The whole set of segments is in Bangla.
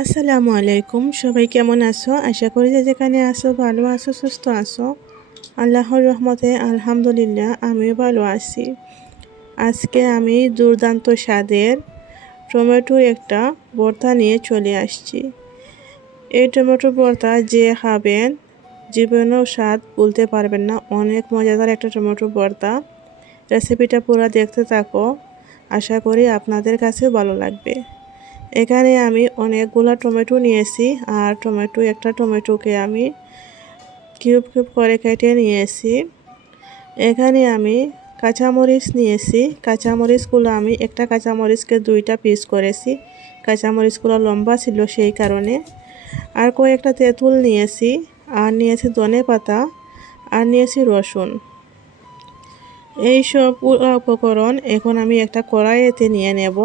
আসসালামু আলাইকুম। সবাই কেমন আছো? আশা করি যে যেখানে আছো, ভালো আছো, সুস্থ আছো। আল্লাহর রহমতে আলহামদুলিল্লাহ, আমিও ভালো আছি। আজকে আমি দুর্দান্ত স্বাদের টমেটো একটা ভর্তা নিয়ে চলে আসছি। এই টমেটো ভর্তা যে খাবেন, জীবনেও স্বাদ বলতে পারবেন না। অনেক মজাদার একটা টমেটো ভর্তা। রেসিপিটা পুরো দেখতে থাকো। আশা করি আপনাদের কাছেও ভালো লাগবে। এখানে আমি অনেকগুলো টমেটো নিয়েছি আর টমেটো, একটা টমেটোকে আমি কিউব কিউব করে কেটে নিয়েছি। এখানে আমি কাঁচামরিচ নিয়েছি। কাঁচামরিচগুলো আমি, একটা কাঁচামরিচকে দুইটা পিস করেছি। কাঁচামরিচগুলো লম্বা ছিল সেই কারণে। আর কয়েকটা তেঁতুল নিয়েছি আর নিয়েছি ধনে পাতা আর নিয়েছি রসুন। এই সব উপকরণ এখন আমি একটা কড়াইতে নিয়ে নেব।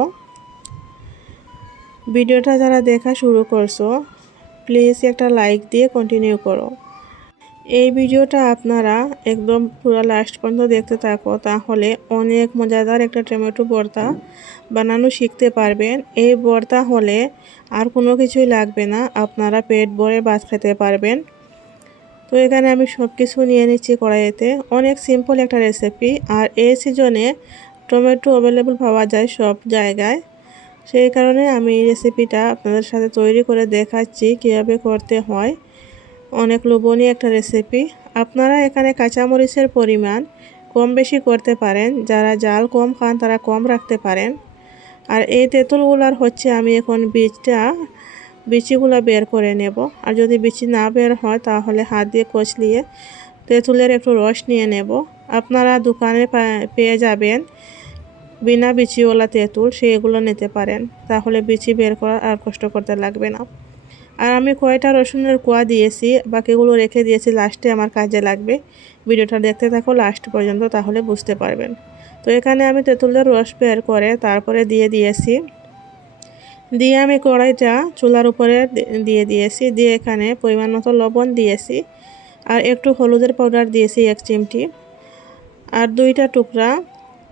ভিডিওটা যারা দেখা শুরু করছ প্লিজ একটা লাইক দিয়ে কন্টিনিউ করো। এই ভিডিওটা আপনারা একদম পুরো লাস্ট পর্যন্ত দেখতে থাকো, তাহলে অনেক মজাদার একটা টমেটো ভর্তা বানানো শিখতে পারবেন। এই ভর্তা হলে আর কোনো কিছুই লাগবে না, আপনারা পেট ভরে ভাত খেতে পারবেন। তো এখানে আমি সব কিছু নিয়ে নিচ্ছি কড়াইতে। অনেক সিম্পল একটা রেসিপি আর এই সিজনে টমেটো অ্যাভেলেবল পাওয়া যায় সব জায়গায়। সেই কারণে আমি এই রেসিপিটা আপনাদের সাথে তৈরি করে দেখাচ্ছি কীভাবে করতে হয়। অনেক লোভনীয় একটা রেসিপি আপনারা এখানে কাঁচামরিচের পরিমাণ কম বেশি করতে পারেন। যারা জাল কম খান, তারা কম রাখতে পারেন। আর এই তেঁতুলগুলার হচ্ছে আমি এখন বীজটা বিচিগুলো বের করে নেব। আর যদি বিচি না বের হয়, তাহলে হাত দিয়ে কচলিয়ে তেঁতুলের একটু রস নিয়ে নেব। আপনারা দোকানে পেয়ে যাবেন। বিনা বিচিওয়ালা তেঁতুল সেগুলো নিতে পারেন। তাহলে বিচি বের করা আর কষ্ট করতে লাগবে না। আর আমি কয়টা রসুনের কোয়া দিয়েছি, বাকিগুলো রেখে দিয়েছি, লাস্টে আমার কাজে লাগবে। ভিডিওটা দেখতে থাকো লাস্ট পর্যন্ত, তাহলে বুঝতে পারবেন। তো এখানে আমি তেঁতুলের রস বের করে তারপরে দিয়ে দিয়েছি। দিয়ে আমি কড়াইটা চুলার উপরে দিয়ে দিয়েছি। দিয়ে এখানে পরিমাণ মতো লবণ দিয়েছি। আর একটু হলুদের পাউডার দিয়েছি, এক চিমটি। আর দুইটা টুকরা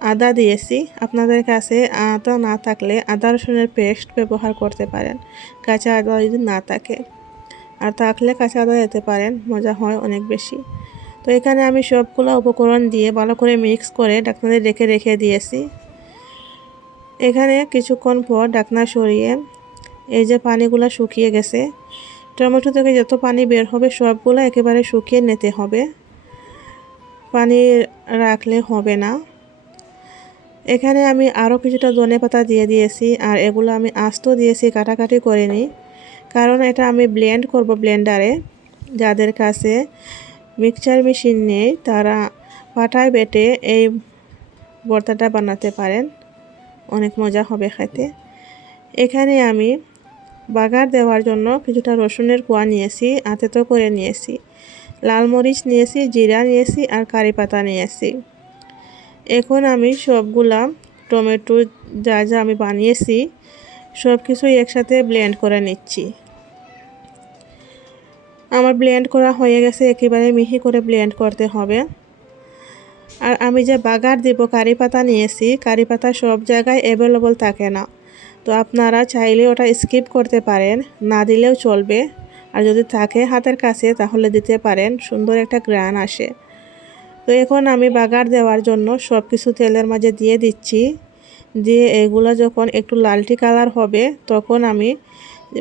আদা দিয়েছি। আপনাদের কাছে আদা না থাকলে আদা রসুনের পেস্ট ব্যবহার করতে পারেন। কাঁচা আদা যদি না থাকে। আর থাকলে কাঁচা আদা দিতে পারেন, মজা হয় অনেক বেশি। তো এখানে আমি সবগুলো উপকরণ দিয়ে ভালো করে মিক্স করে ডাকনাতে রেখে রেখে দিয়েছি। এখানে কিছুক্ষণ পর ডাকনা সরিয়ে এই যে পানিগুলো শুকিয়ে গেছে, টমেটো থেকে যত পানি বের হবে সবগুলো একেবারে শুকিয়ে নিতে হবে। পানি রাখলে হবে না। এখানে আমি আরও কিছুটা ধনে পাতা দিয়ে দিয়েছি, আর এগুলো আমি আস্ত দিয়েছি, কাটাকাটি করে নিই কারণ এটা আমি ব্লেন্ড করব ব্লেন্ডারে যাদের কাছে মিক্সচার মেশিন নেই, তারা পাটায় বেটে এই ভর্তাটা বানাতে পারেন। অনেক মজা হবে খেতে। এখানে আমি বাগার দেওয়ার জন্য কিছুটা রসুনের কোয়া নিয়েছি আতে তো করে নিয়েছি। লাল মরিচ নিয়েছি, জিরা নিয়েছি, আর কারি পাতা নিয়েছি। এখন আমি সবগুলা টমেটো যা যা আমি বানিয়েছি সব কিছুই একসাথে ব্লেন্ড করে নিচ্ছি। আমার ব্লেন্ড করা হয়ে গেছে, একেবারে মিহি করে ব্লেন্ড করতে হবে। আর আমি যে বাগার দিব, কারি পাতা নিয়েছি, কারি পাতা সব জায়গায় অ্যাভেলেবল থাকে না। তো আপনারা চাইলে ওটা স্কিপ করতে পারেন, না দিলেও চলবে। আর যদি থাকে হাতের কাছে, তাহলে দিতে পারেন, সুন্দর একটা গ্রান আসে। তো এখন আমি বাগার দেওয়ার জন্য সব কিছু তেলের মাঝে দিয়ে দিচ্ছি। দিয়ে এগুলো যখন একটু লালটি কালার হবে, তখন আমি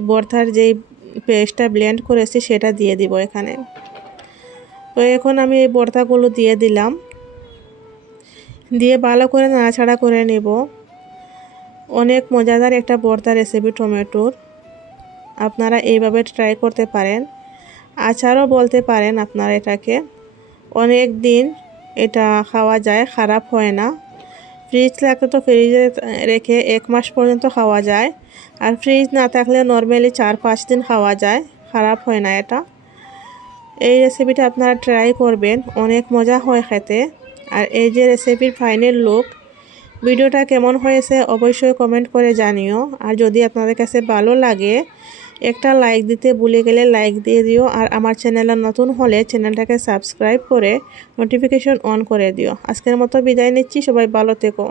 বর্তার যেই পেস্টটা ব্লেন্ড করেছি সেটা দিয়ে দিব এখানে। তো এখন আমি এই বর্তাগুলো দিয়ে দিলাম। দিয়ে ভালো করে নাড়াছাড়া করে নেব। অনেক মজাদার একটা বর্তা রেসিপি টমেটোর। আপনারা এইভাবে ট্রাই করতে পারেন। আচারও বলতে পারেন আপনারা এটাকে। অনেক দিন এটা খাওয়া যায়, খারাপ হয় না। ফ্রিজ থাকলে তো ফ্রিজে রেখে এক মাস পর্যন্ত খাওয়া যায়। আর ফ্রিজ না থাকলে নর্মালি চার পাঁচ দিন খাওয়া যায়, খারাপ হয় না এটা। এই রেসিপিটা আপনারা ট্রাই করবেন, অনেক মজা হয় খেতে। আর এই যে রেসিপির ফাইনাল লুক ভিডিওটা কেমন হয়েছে অবশ্যই কমেন্ট করে জানিও। আর যদি আপনাদের কাছে ভালো লাগে একটা লাইক দিতে ভুলে গেলে লাইক দিয়ে দিও আর আমার চ্যানেলে নতুন হলে চ্যানেলটাকে সাবস্ক্রাইব করে নোটিফিকেশন অন করে দিও। আজকের মতো বিদায় নিচ্ছি, সবাই ভালো থেকো।